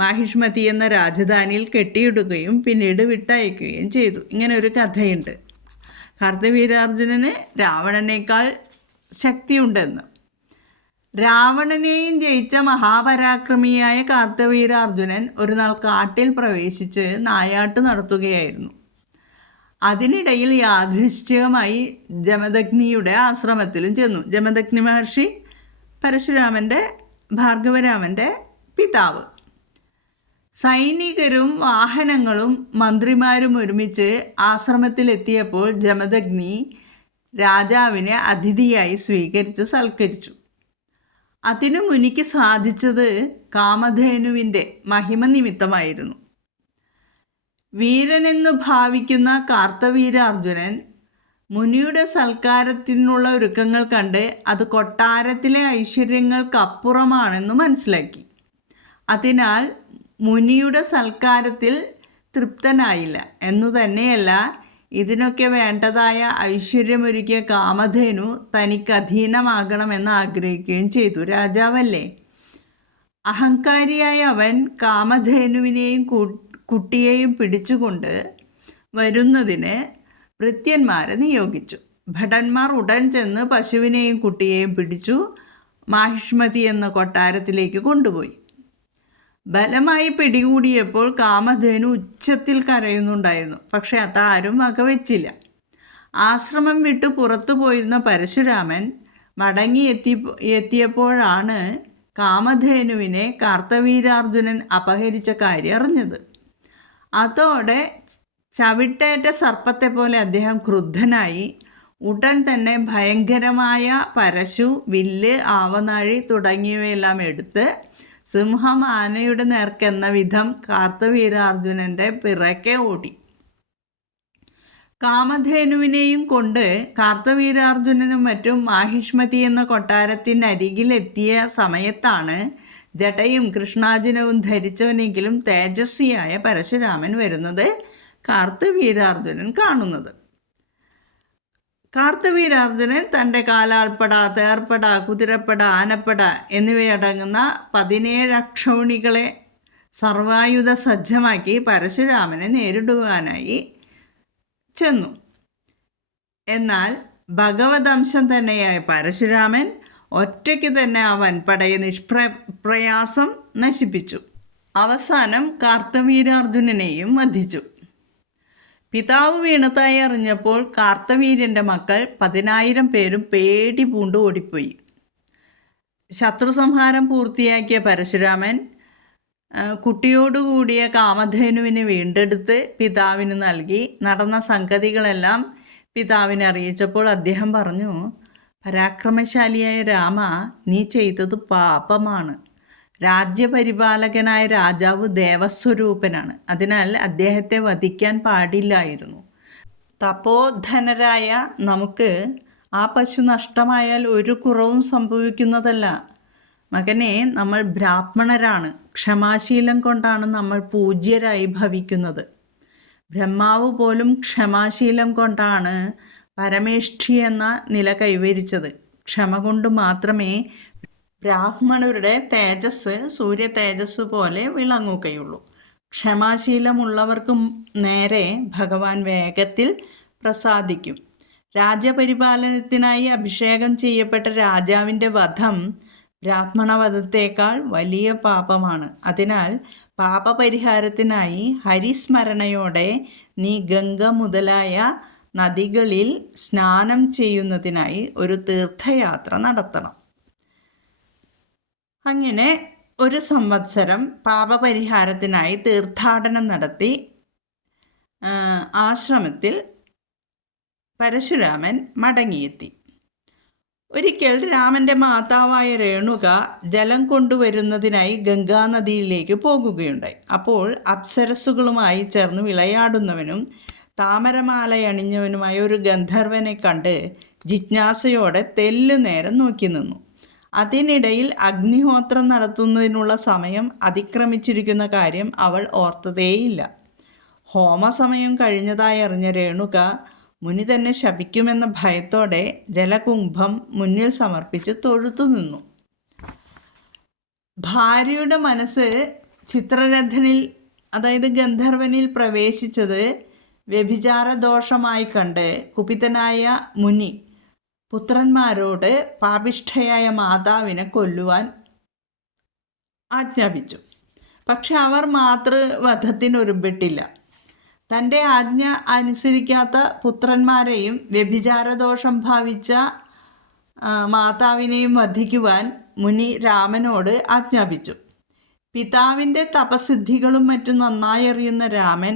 മാഹിഷ്മതി എന്ന രാജധാനിയിൽ കെട്ടിയിടുകയും പിന്നീട് വിട്ടയക്കുകയും ചെയ്തു. ഇങ്ങനെ ഒരു കഥയുണ്ട്. കാർത്തവീരാർജുനന് രാവണനേക്കാൾ ശക്തിയുണ്ടെന്ന്. രാവണനെയും ജയിച്ച മഹാപരാക്രമിയായ കാർത്തവീരാർജുനൻ ഒരു നാൾ കാട്ടിൽ പ്രവേശിച്ച് നായാട്ട് നടത്തുകയായിരുന്നു. അതിനിടയിൽ യാദൃശ്ചികമായി ജമദഗ്നിയുടെ ആശ്രമത്തിലും ചെന്നു. ജമദഗ്നി മഹർഷി പരശുരാമൻ്റെ ഭാർഗവരാമൻ്റെ പിതാവ്. സൈനികരും വാഹനങ്ങളും മന്ത്രിമാരും ഒരുമിച്ച് ആശ്രമത്തിലെത്തിയപ്പോൾ ജമദഗ്നി രാജാവിനെ അതിഥിയായി സ്വീകരിച്ച് സൽക്കരിച്ചു. അതിനു മുനിക്ക് സാധിച്ചത് കാമധേനുവിൻ്റെ മഹിമ നിമിത്തമായിരുന്നു. വീരനെന്നു ഭാവിക്കുന്ന കാർത്തവീരാർജുനൻ മുനിയുടെ സൽക്കാരത്തിനുള്ള ഒരുക്കങ്ങൾ കണ്ട് അത് കൊട്ടാരത്തിലെ ഐശ്വര്യങ്ങൾക്കപ്പുറമാണെന്ന് മനസ്സിലാക്കി. അതിനാൽ മുനിയുടെ സൽക്കാരത്തിൽ തൃപ്തനായില്ല എന്നു തന്നെയല്ല, ഇതിനൊക്കെ വേണ്ടതായ ഐശ്വര്യമൊരുക്കിയ കാമധേനു തനിക്ക് അധീനമാകണമെന്ന് ആഗ്രഹിക്കുകയും ചെയ്തു. രാജാവല്ലേ. അഹങ്കാരിയായ അവൻ കാമധേനുവിനെയും കുട്ടിയെയും പിടിച്ചുകൊണ്ട് വരുന്നതിന് ഭൃത്യന്മാരെ നിയോഗിച്ചു. ഭടന്മാർ ഉടൻ ചെന്ന് പശുവിനെയും കുട്ടിയെയും പിടിച്ചു മാഹിഷ്മതി എന്ന കൊട്ടാരത്തിലേക്ക് കൊണ്ടുപോയി. ബലമായി പിടികൂടിയപ്പോൾ കാമധേനു ഉച്ചത്തിൽ കരയുന്നുണ്ടായിരുന്നു. പക്ഷെ അതാരും വകവെച്ചില്ല. ആശ്രമം വിട്ട് പുറത്തു പോയിരുന്ന പരശുരാമൻ എത്തിയപ്പോഴാണ് കാമധേനുവിനെ കാർത്തവീരാർജുനൻ അപഹരിച്ച കാര്യം അറിഞ്ഞത്. അതോടെ ചവിട്ടേറ്റ സർപ്പത്തെ പോലെ അദ്ദേഹം ക്രുദ്ധനായി. ഉടൻ തന്നെ ഭയങ്കരമായ പരശു, വില്ല്, ആവനാഴി തുടങ്ങിയവയെല്ലാം എടുത്ത് സിംഹം ആനയുടെ നേർക്കെന്ന വിധം കാർത്തവീരാർജുനൻ്റെ പിറകെ ഓടി. കാമധേനുവിനെയും കൊണ്ട് കാർത്തവീരാർജുനനും മറ്റും മാഹിഷ്മതി എന്ന കൊട്ടാരത്തിനരികിലെത്തിയ സമയത്താണ് ജടയും കൃഷ്ണാജിനവും ധരിച്ചവനെങ്കിലും തേജസ്വിയായ പരശുരാമൻ വരുന്നത് കാർത്തവീരാർജുനൻ കാണുന്നത്. കാർത്തവീരാർജുനൻ തൻ്റെ കാലാൾപ്പട, തേർപ്പട, കുതിരപ്പട, ആനപ്പട എന്നിവയടങ്ങുന്ന 17 അക്ഷൗണികളെ സർവായുധ സജ്ജമാക്കി പരശുരാമനെ നേരിടുവാനായി ചെന്നു. എന്നാൽ ഭഗവദംശം തന്നെയായ പരശുരാമൻ ഒറ്റയ്ക്ക് തന്നെ ആ വൻപടയെ നിഷ്പ്രയാസം നശിപ്പിച്ചു. അവസാനം കാർത്തവീരാർജുനനെയും വധിച്ചു. പിതാവ് വീണതായി അറിഞ്ഞപ്പോൾ കാർത്തവീര്യൻ്റെ മക്കൾ 10,000 പേരും പേടി പൂണ്ട് ഓടിപ്പോയി. ശത്രു സംഹാരം പൂർത്തിയാക്കിയ പരശുരാമൻ കുട്ടിയോടുകൂടിയ കാമധേനുവിനെ വീണ്ടെടുത്ത് പിതാവിന് നൽകി. നടന്ന സംഗതികളെല്ലാം പിതാവിനെ അറിയിച്ചപ്പോൾ അദ്ദേഹം പറഞ്ഞു, പരാക്രമശാലിയായ രാമ, നീ ചെയ്തത് പാപമാണ്. രാജ്യപരിപാലകനായ രാജാവ് ദേവസ്വരൂപനാണ്. അതിനാൽ അദ്ദേഹത്തെ വധിക്കാൻ പാടില്ലായിരുന്നു. തപോധനരായ നമുക്ക് ആ പശു നഷ്ടമായാൽ ഒരു കുറവും സംഭവിക്കുന്നതല്ല. മകനെ, നമ്മൾ ബ്രാഹ്മണരാണ്. ക്ഷമാശീലം കൊണ്ടാണ് നമ്മൾ പൂജ്യരായി ഭവിക്കുന്നത്. ബ്രഹ്മാവ് പോലും ക്ഷമാശീലം കൊണ്ടാണ് പരമേഷ്ഠി എന്ന നില കൈവരിച്ചത്. ക്ഷമ കൊണ്ട് മാത്രമേ ബ്രാഹ്മണരുടെ തേജസ് സൂര്യ തേജസ് പോലെ വിളങ്ങുകയുള്ളൂ. ക്ഷമാശീലമുള്ളവർക്കും നേരെ ഭഗവാൻ വേഗത്തിൽ പ്രസാദിക്കും. രാജ്യപരിപാലനത്തിനായി അഭിഷേകം ചെയ്യപ്പെട്ട രാജാവിൻ്റെ വധം ബ്രാഹ്മണവധത്തേക്കാൾ വലിയ പാപമാണ്. അതിനാൽ പാപപരിഹാരത്തിനായി ഹരിസ്മരണയോടെ നീ ഗംഗ മുതലായ നദികളിൽ സ്നാനം ചെയ്യുന്നതിനായി ഒരു തീർത്ഥയാത്ര നടത്തണം. അങ്ങനെ ഒരു സംവത്സരം പാപപരിഹാരത്തിനായി തീർത്ഥാടനം നടത്തി ആശ്രമത്തിൽ പരശുരാമൻ മടങ്ങിയെത്തി. ഒരിക്കൽ രാമൻ്റെ മാതാവായ രേണുക ജലം കൊണ്ടുവരുന്നതിനായി ഗംഗാനദിയിലേക്ക് പോകുകയുണ്ടായി. അപ്പോൾ അപ്സരസ്സുകളുമായി ചേർന്ന് വിളയാടുന്നവനും താമരമാലയണിഞ്ഞവനുമായ ഒരു ഗന്ധർവനെ കണ്ട് ജിജ്ഞാസയോടെ തെല്ലുനേരം നോക്കി നിന്നു. അതിനിടയിൽ അഗ്നിഹോത്രം നടത്തുന്നതിനുള്ള സമയം അതിക്രമിച്ചിരിക്കുന്ന കാര്യം അവൾ ഓർത്തതേയില്ല. ഹോമസമയം കഴിഞ്ഞതായി അറിഞ്ഞ രേണുക മുനി തന്നെ ശപിക്കുമെന്ന ഭയത്തോടെ ജലകുംഭം മുന്നിൽ സമർപ്പിച്ച് തൊഴുത്തു നിന്നു. ഭാര്യയുടെ മനസ്സ് ചിത്രരഥനിൽ, അതായത് ഗന്ധർവനിൽ പ്രവേശിച്ചത് വ്യഭിചാരദോഷമായി കണ്ട് കുപിതനായ മുനി പുത്രന്മാരോട് പാപിഷ്ഠയായ മാതാവിനെ കൊല്ലുവാൻ ആജ്ഞാപിച്ചു. പക്ഷെ അവർ മാതൃവധത്തിനൊരുമ്പിട്ടില്ല. തൻ്റെ ആജ്ഞ അനുസരിക്കാത്ത പുത്രന്മാരെയും വ്യഭിചാരദോഷം ഭാവിച്ച മാതാവിനെയും വധിക്കുവാൻ മുനി രാമനോട് ആജ്ഞാപിച്ചു. പിതാവിൻ്റെ തപസിദ്ധികളും മറ്റും നന്നായി അറിയുന്ന രാമൻ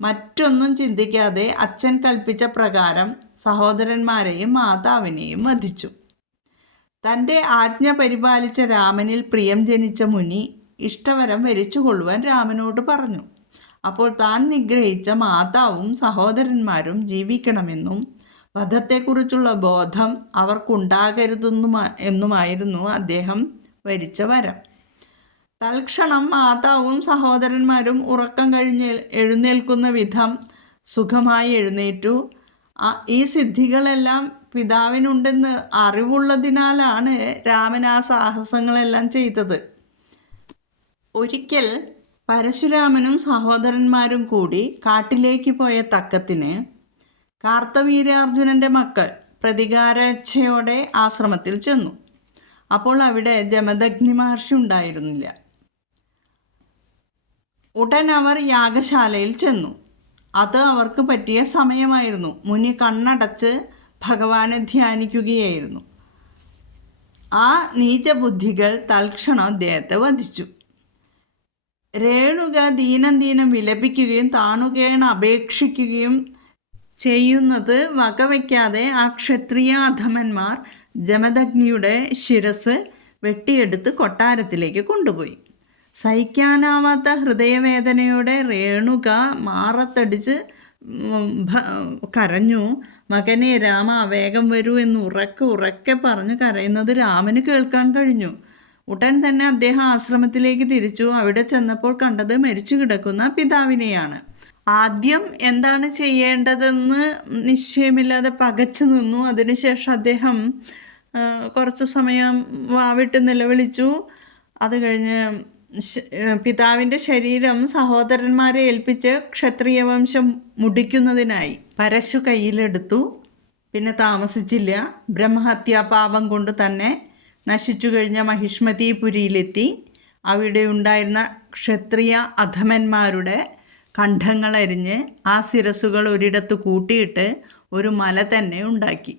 മറ്റൊന്നും ചിന്തിക്കാതെ അച്ഛൻ കൽപ്പിച്ച പ്രകാരം സഹോദരന്മാരെയും മാതാവിനെയും വധിച്ചു. തൻ്റെ ആജ്ഞ പരിപാലിച്ച രാമനിൽ പ്രിയം ജനിച്ച മുനി ഇഷ്ടവരം വരിച്ചുകൊള്ളുവാൻ രാമനോട് പറഞ്ഞു. അപ്പോൾ താൻ നിഗ്രഹിച്ച മാതാവും സഹോദരന്മാരും ജീവിക്കണമെന്നും വധത്തെക്കുറിച്ചുള്ള ബോധം അവർക്കുണ്ടാകരുതെന്നുമായിരുന്നു അദ്ദേഹം വരിച്ച വരം. തൽക്ഷണം മാതാവും സഹോദരന്മാരും ഉറക്കം കഴിഞ്ഞ് എഴുന്നേൽക്കുന്ന വിധം സുഖമായി എഴുന്നേറ്റു. ഈ സിദ്ധികളെല്ലാം പിതാവിനുണ്ടെന്ന് അറിവുള്ളതിനാലാണ് രാമൻ ആ സാഹസങ്ങളെല്ലാം ചെയ്തത്. ഒരിക്കൽ പരശുരാമനും സഹോദരന്മാരും കൂടി കാട്ടിലേക്ക് പോയ തക്കത്തിന് കാർത്തവീര്യാർജുനൻ്റെ മക്കൾ പ്രതികാരച്ഛയോടെ ആശ്രമത്തിൽ ചെന്നു. അപ്പോൾ അവിടെ ജമദഗ്നി മഹർഷി ഉണ്ടായിരുന്നില്ല. ഉടൻ അവർ യാഗശാലയിൽ ചെന്നു. അത് അവർക്ക് പറ്റിയ സമയമായിരുന്നു. മുനി കണ്ണടച്ച് ഭഗവാനെ ധ്യാനിക്കുകയായിരുന്നു. ആ നീചബുദ്ധികൾ തൽക്ഷണം അദ്ദേഹത്തെ വധിച്ചു. രേണുക ദീനം വിലപിക്കുകയും താണുകേണ അപേക്ഷിക്കുകയും ചെയ്യുന്നത് വകവയ്ക്കാതെ ആ ക്ഷത്രിയ അധമന്മാർ ജമദഗ്നിയുടെ ശിരസ് വെട്ടിയെടുത്ത് കൊട്ടാരത്തിലേക്ക് കൊണ്ടുപോയി. സഹിക്കാനാവാത്ത ഹൃദയവേദനയോടെ രേണുക മാറത്തടിച്ച് കരഞ്ഞു. മകനെ രാമ, വേഗം വരൂ എന്ന് ഉറക്കെ പറഞ്ഞ് കരയുന്നത് രാമന് കേൾക്കാൻ കഴിഞ്ഞു. ഉടൻ തന്നെ അദ്ദേഹം ആശ്രമത്തിലേക്ക് തിരിച്ചു. അവിടെ ചെന്നപ്പോൾ കണ്ടത് മരിച്ചു കിടക്കുന്ന പിതാവിനെയാണ്. ആദ്യം എന്താണ് ചെയ്യേണ്ടതെന്ന് നിശ്ചയമില്ലാതെ പകച്ചു നിന്നു. അതിനുശേഷം അദ്ദേഹം കുറച്ചു സമയം വാവിട്ട് നിലവിളിച്ചു. അത് കഴിഞ്ഞ് പിതാവിൻ്റെ ശരീരം സഹോദരന്മാരെ ഏൽപ്പിച്ച് ക്ഷത്രിയ വംശം മുടിക്കുന്നതിനായി പരശു കയ്യിലെടുത്തു. പിന്നെ താമസിച്ചില്ല. ബ്രഹ്മഹത്യാപാപം കൊണ്ട് തന്നെ നശിച്ചു കഴിഞ്ഞ മഹിഷ്മതീപുരിയിലെത്തി. അവിടെ ഉണ്ടായിരുന്ന ക്ഷത്രിയ അധമന്മാരുടെ കണ്ഠങ്ങളരിഞ്ഞ് ആ ശിരസ്സുകൾ ഒരിടത്ത് കൂട്ടിയിട്ട് ഒരു മല തന്നെ ഉണ്ടാക്കി.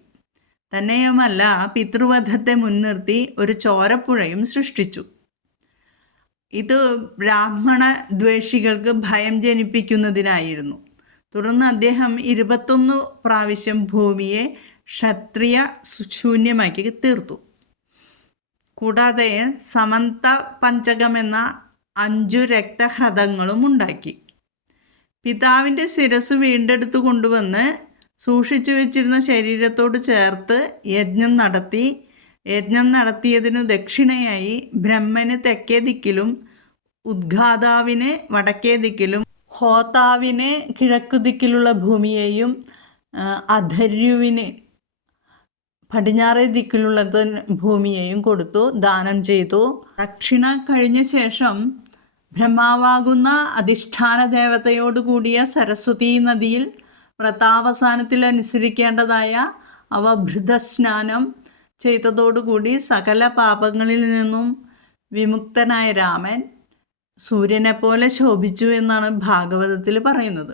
തന്നെയുമല്ല, പിതൃവധത്തെ മുൻനിർത്തി ഒരു ചോരപ്പുഴയും സൃഷ്ടിച്ചു. ഇത് ബ്രാഹ്മണ ദ്വേഷികൾക്ക് ഭയം ജനിപ്പിക്കുന്നതിനായിരുന്നു. തുടർന്ന് അദ്ദേഹം 21 പ്രാവശ്യം ഭൂമിയെ ക്ഷത്രിയ ശൂന്യമാക്കി തീർത്തു. കൂടാതെ സമന്ത പഞ്ചകമെന്ന 5 രക്തഹ്രദങ്ങളും ഉണ്ടാക്കി. പിതാവിൻ്റെ ശിരസ് വീണ്ടെടുത്തു കൊണ്ടുവന്ന് സൂക്ഷിച്ചു വെച്ചിരുന്ന ശരീരത്തോട് ചേർത്ത് യജ്ഞം നടത്തിയതിനു ദക്ഷിണയായി ബ്രഹ്മന് തെക്കേ ദിക്കിലും, ഉദ്ഗാതാവിന് വടക്കേ ദിക്കിലും, ഹോതാവിന് കിഴക്കു ദിക്കിലുള്ള ഭൂമിയെയും, അധര്യുവിന് പടിഞ്ഞാറേ ദിക്കിലുള്ള ഭൂമിയെയും കൊടുത്തു ദാനം ചെയ്തു. ദക്ഷിണ കഴിഞ്ഞ ശേഷം ബ്രഹ്മാവാകുന്ന അധിഷ്ഠാന ദേവതയോടുകൂടിയ സരസ്വതീ നദിയിൽ വ്രതാവസാനത്തിൽ അനുസരിക്കേണ്ടതായ അവഭൃതസ്നാനം ചെയ്തതോടുകൂടി സകല പാപങ്ങളിൽ നിന്നും വിമുക്തനായ രാമൻ സൂര്യനെപ്പോലെ ശോഭിച്ചു എന്നാണ് ഭാഗവതത്തിൽ പറയുന്നത്.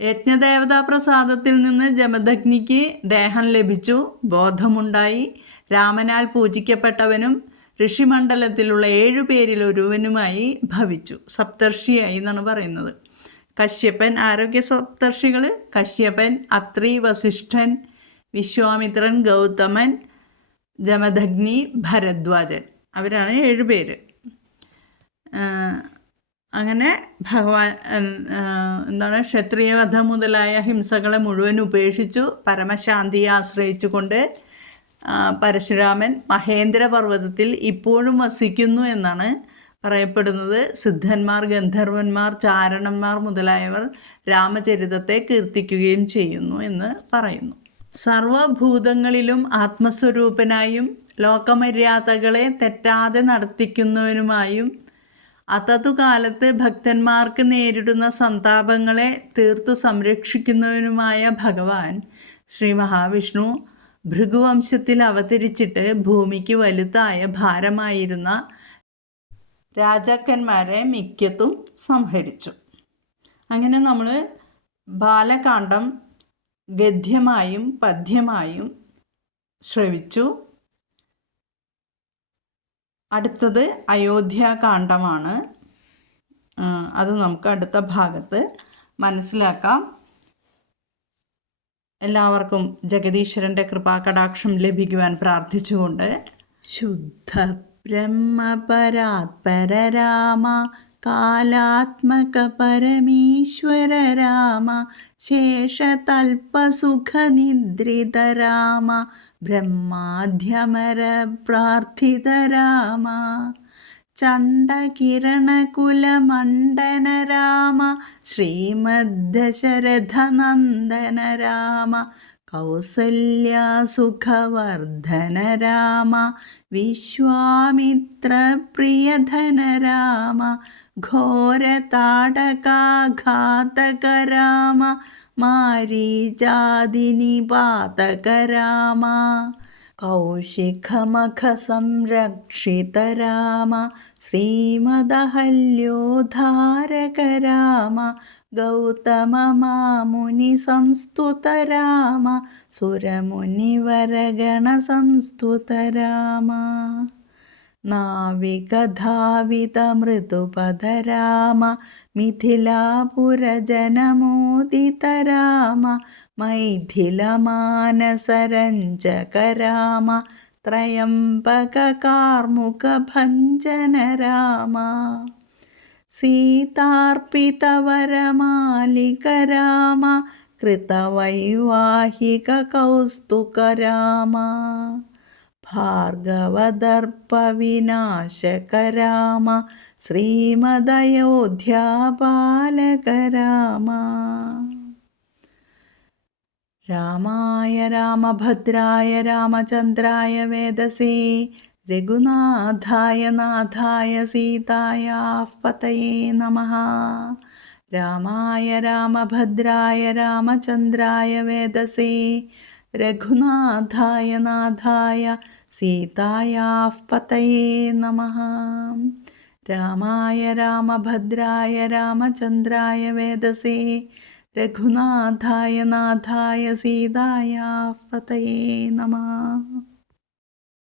യജ്ഞദേവതാ പ്രസാദത്തിൽ നിന്ന് ജമദഗ്നിക്ക് ദേഹം ലഭിച്ചു, ബോധമുണ്ടായി. രാമനാൽ പൂജിക്കപ്പെട്ടവനും ഋഷിമണ്ഡലത്തിലുള്ള 7 പേരിൽ ഒരുവനുമായി ഭവിച്ചു. സപ്തർഷിയായി എന്നാണ് പറയുന്നത്. കശ്യപൻ, ആരോഗ്യ സപ്തർഷികൾ കശ്യപൻ, അത്രി, വസിഷ്ഠൻ, വിശ്വാമിത്രൻ, ഗൗതമൻ, ജമദഗ്നി, ഭരദ്വാജൻ. അവരാണ് 7 പേര്. അങ്ങനെ ഭഗവാൻ ക്ഷത്രിയവധം മുതലായ ഹിംസകളെ മുഴുവൻ ഉപേക്ഷിച്ചു. പരമശാന്തിയെ ആശ്രയിച്ചുകൊണ്ട് പരശുരാമൻ മഹേന്ദ്ര പർവ്വതത്തിൽ ഇപ്പോഴും വസിക്കുന്നു എന്നാണ് പറയപ്പെടുന്നത്. സിദ്ധന്മാർ, ഗന്ധർവന്മാർ, ചാരണന്മാർ മുതലായവർ രാമചരിതത്തെ കീർത്തിക്കുകയും ചെയ്യുന്നു എന്ന് പറയുന്നു. സർവഭൂതങ്ങളിലും ആത്മസ്വരൂപനായും ലോകമര്യാദകളെ തെറ്റാതെ നടത്തിക്കുന്നവനുമായും അതതു കാലത്ത് ഭക്തന്മാർക്ക് നേരിടുന്ന സന്താപങ്ങളെ തീർത്തു സംരക്ഷിക്കുന്നവനുമായ ഭഗവാൻ ശ്രീ മഹാവിഷ്ണു ഭൃഗുവംശത്തിൽ അവതരിച്ചിട്ട് ഭൂമിക്ക് വലുതായ ഭാരമായിരുന്ന രാജാക്കന്മാരെ മിക്കതും സംഹരിച്ചു. അങ്ങനെ നമ്മൾ ബാലകാണ്ഡം ഗദ്യമായും പദ്യമായും ശ്രവിച്ചു. അടുത്തത് അയോധ്യാകാന്ഡമാണ്. അത് നമുക്ക് അടുത്ത ഭാഗത്ത് മനസ്സിലാക്കാം. എല്ലാവർക്കും ജഗദീശ്വരൻ്റെ കൃപാകടാക്ഷം ലഭിക്കുവാൻ പ്രാർത്ഥിച്ചുകൊണ്ട് ശുദ്ധ ബ്രഹ്മപരാത്പര രാമ കാലാത്മക പരമേശ്വര രാമ ശേഷതൽപസുഖനിദ്രിത രാമ ബ്രഹ്മാധ്യമര പ്രാർത്ഥിത രാമ ചണ്ഡകിരണകുലമണ്ഡന രാമ ശ്രീമദ്ദശരഥനന്ദന രാമ കൗസല്യാസുഖവർദ്ധന രാമ വിശ്വാമിത്രപ്രിയധന രാമ ഘോരതാടകാഘാതക രാമ മാരീചാദിനിപാതക രാമ കൗശിഖമഖ സംരക്ഷിത രാമ ശ്രീമദഹല്യോദ്ധാരക രാമ ഗൗതമമാമുനി സംസ്തുത രാമ സുരമുനിവരഗണ സംസ്തുത രാമ നാവികധാവിത മൃദുപദ രാമ മിഥിലാപുരജനമോദിത രാമ മൈഥിലമാനസരഞ്ജക രാമ ത്രയംബക കാർമുക ഭഞ്ജന രാമ സീതാർപ്പിതവരമാലിക രാമ കൃതവൈവാഹിക കൗസ്തുക രാമ ഭാർഗവദർപ്പവിനാശക രാമ ശ്രീമദയോധ്യാപാലക രാമ രാമായ രാമഭദ്രായ രാമചന്ദ്രായ വേദസേ രഘുനാഥായ നാഥായ സീതായാഃ പതയേ നമഃ. രാമായ രാമഭദ്രായ രാമചന്ദ്രായ വേദസേ രഘുനാഥായ നാഥായ സീതായാഃ പതയേ നമഃ. രാമായ രാമഭദ്രായ രാമചന്ദ്രായ വേദസേ രഘുനാഥായ നാഥായ സീതായ പതയേ നമഃ.